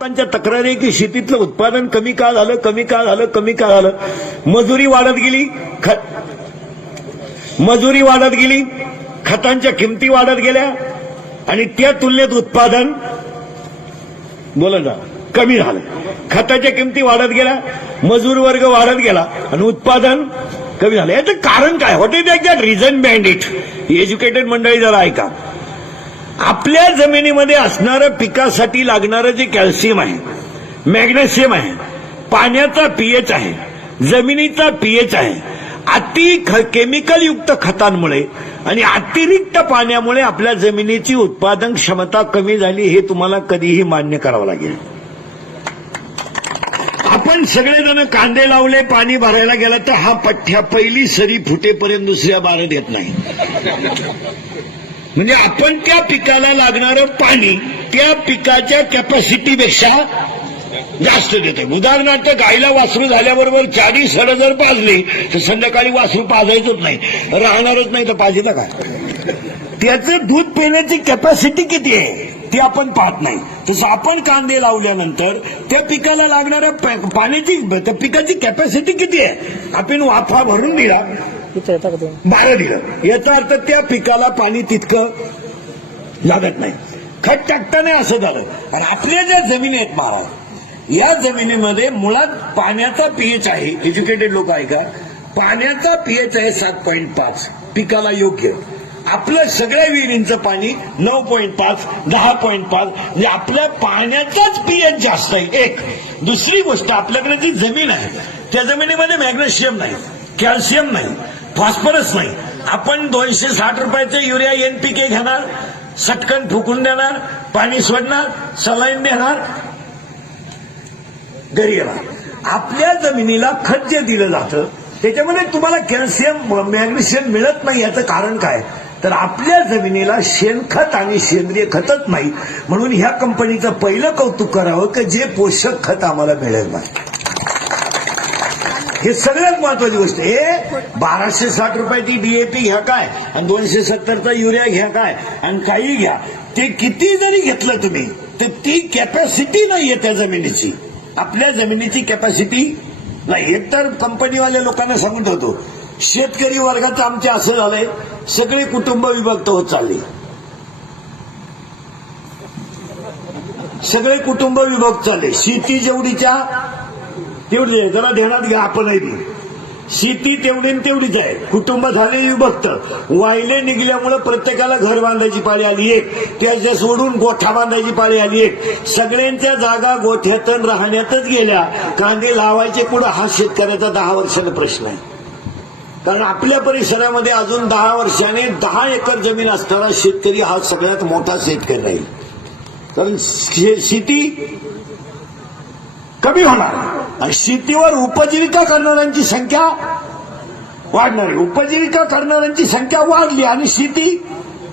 लोकांच्या तक्रारी की शेतीतलं उत्पादन कमी का झालं कमी का झालं कमी का झालं मजुरी वाढत गेली मजुरी वाढत गेली खतांच्या किमती वाढत गेल्या आणि त्या तुलनेत उत्पादन बोला ना कमी झालं खताच्या किमती वाढत गेल्या मजूर वर्ग वाढत गेला आणि उत्पादन कमी झालं याचं कारण काय what is exact reason band it educated मंडळी जरा ऐका आपल्या जमिनीमध्ये असणारं पिकासाठी लागणारं जे कॅल्शियम आहे मॅग्नेशियम आहे पाण्याचा पीएच आहे जमिनीचा पीएच आहे अति केमिकल युक्त खतांमुळे आणि अतिरिक्त पाण्यामुळे आपल्या जमिनीची उत्पादन क्षमता कमी झाली हे तुम्हाला कधीही मान्य करावं लागेल आपण सगळेजण कांदे लावले पाणी भरायला गेला तर हा पठ्ठ्या पहिली सरी फुटेपर्यंत दुसऱ्या बारा देत नाही म्हणजे आपण त्या पिकाला लागणारं पाणी त्या पिकाच्या कॅपॅसिटीपेक्षा जास्त देतो उदाहरणार्थ गायला वासरू झाल्याबरोबर चाळीस हड जर पाजली तर संध्याकाळी वासरू पाजायचंच नाही राहणारच नाही तर पाजायचं काय त्याचं दूध पिण्याची कॅपॅसिटी किती आहे ती आपण पाहत नाही तसं आपण कांदे लावल्यानंतर त्या पिकाला लागणाऱ्या पाण्याची त्या पिकाची कॅपॅसिटी किती आहे आपण वाफा भरून दिला खेळता का तुम्ही बारा दिलं याचा अर्थ त्या पिकाला पाणी तितकं लागत नाही खत नाही असं झालं आणि आपल्या ज्या जमिनी आहेत महाराज या जमिनीमध्ये मुळात पाण्याचा पीएच आहे एज्युकेटेड लोक आहे का पाण्याचा पीएच आहे सात पॉईंट पाच पिकाला योग्य आपलं सगळ्या विहिरींचं पाणी नऊ पॉईंट पाच दहा पॉईंट पाच म्हणजे आपल्या पाण्याचाच पीएच जास्त आहे एक दुसरी गोष्ट आपल्याकडे जी जमीन आहे त्या जमिनीमध्ये मॅग्नेशियम नाही कॅल्शियम नाही फॉस्फरस नाही आपण दोनशे साठ रुपयाचे युरिया एनपीके घेणार सटकन फुकून देणार पाणी सोडणार सलाईन देणार घरी येणार आपल्या जमिनीला खत जे दिलं जातं त्याच्यामध्ये तुम्हाला कॅल्शियम मॅग्नेशियम मिळत नाही याचं कारण काय तर आपल्या जमिनीला शेणखत आणि सेंद्रिय खतच नाही म्हणून ह्या कंपनीचं पहिलं कौतुक करावं की जे पोषक खत आम्हाला मिळेल नाही हे सगळ्यात महत्वाची गोष्ट हे बाराशे साठ रुपयाची डीएपी घ्या काय आणि दोनशे सत्तरचा युरिया घ्या काय आणि काही घ्या ते किती जरी घेतलं तुम्ही तर ती कॅपॅसिटी नाहीये त्या जमिनीची आपल्या जमिनीची कॅपॅसिटी नाही एकतर कंपनीवाल्या लोकांना सांगून ठेवतो शेतकरी वर्गाचं आमचे असं झालंय सगळे कुटुंब विभक्त होत चालले सगळे कुटुंब विभक्त झाले शेती जेवढीच्या तेवढी आहे जरा ध्यानात घ्या आपणही शेती तेवढी तेवढीच आहे कुटुंब झाले विभक्त वाहिले निघल्यामुळे प्रत्येकाला घर बांधायची पाळी आली एक त्याच्या सोडून गोठा बांधायची पाळी आली एक सगळ्यांच्या जागा गोठ्यातन राहण्यातच गेल्या कांदे लावायचे पुढे हा शेतकऱ्याचा दहा वर्षाने प्रश्न आहे कारण आपल्या परिसरामध्ये अजून दहा वर्षाने दहा एकर जमीन असणारा शेतकरी हा सगळ्यात मोठा शेतकरी राहील कारण शेती कमी होणार आणि शेतीवर उपजीविका करणाऱ्यांची संख्या वाढणार उपजीविका करणाऱ्यांची संख्या वाढली आणि शेती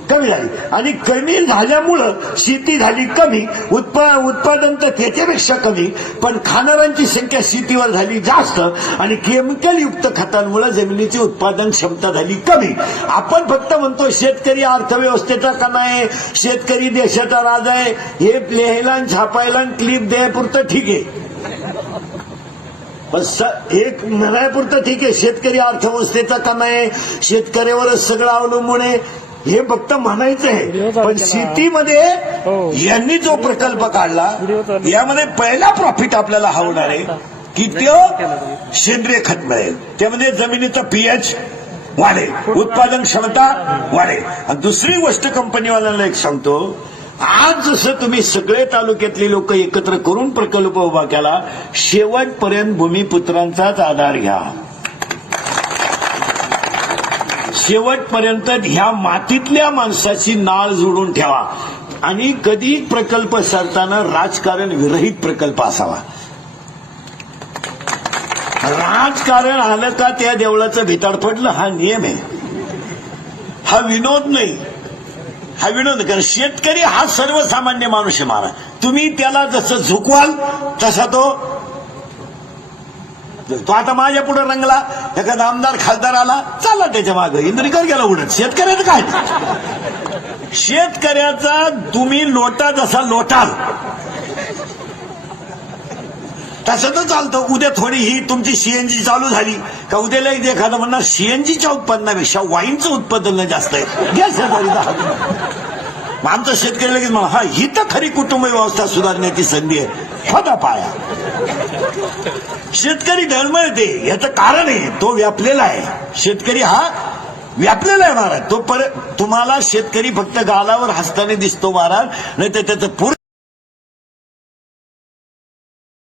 कमी झाली आणि कमी झाल्यामुळं शेती झाली कमी उत्पा उत्पादन तर त्याच्यापेक्षा कमी पण खाणाऱ्यांची संख्या शेतीवर झाली जास्त आणि केमिकल युक्त खतांमुळे जमिनीची उत्पादन क्षमता झाली कमी आपण फक्त म्हणतो शेतकरी अर्थव्यवस्थेचा कणा आहे शेतकरी देशाचा राजा आहे हे लिहायला छापायला क्लिप द्यायपुरतं ठीक आहे एक नव्यापुरतं ठीक आहे शेतकरी अर्थव्यवस्थेचा कम आहे शेतकऱ्यावरच सगळं अवलंबून आहे हे फक्त म्हणायचं आहे पण शेतीमध्ये हो. यांनी जो प्रकल्प काढला यामध्ये पहिला प्रॉफिट आपल्याला हवणार आहे की तो हो? सेंद्रिय खत मिळेल त्यामध्ये जमिनीचा पीएच वाढेल उत्पादन क्षमता वाढेल आणि दुसरी गोष्ट कंपनीवाल्यांना एक सांगतो आज जसं तुम्ही सगळे तालुक्यातले लोक एकत्र करून प्रकल्प उभा केला शेवटपर्यंत भूमिपुत्रांचाच आधार घ्या शेवटपर्यंत ह्या मातीतल्या माणसाची नाळ जोडून ठेवा आणि कधी प्रकल्प सरताना राजकारण विरहित प्रकल्प असावा राजकारण आलं का त्या देवळाचं भिताड पडलं हा नियम आहे हा विनोद नाही हा विनोद कर शेतकरी हा सर्वसामान्य माणूस महाराज तुम्ही त्याला जसं झुकवाल तसा तो तो आता माझ्या पुढे रंगला एखादा आमदार खासदार आला चला त्याच्या मागे इंद्रिकर गेला उडत शेतकऱ्याचं काय शेतकऱ्याचा तुम्ही लोटा जसा लोटाल तसं तर चालतं उद्या थोडी ही तुमची सीएनजी चालू झाली का उद्याला एक एखादं म्हणणार सीएनजीच्या उत्पन्नापेक्षा वाईनचं उत्पादन जास्त आहे आमचं शेतकरी लगेच म्हणा हा ही तर खरी कुटुंब व्यवस्था सुधारण्याची संधी आहे फटा पाया शेतकरी डळमळते याचं कारण आहे तो व्यापलेला आहे शेतकरी हा व्यापलेला आहे महाराज तो पर तुम्हाला शेतकरी फक्त गालावर हसताना दिसतो महाराज नाही तर त्याचं पूर्ण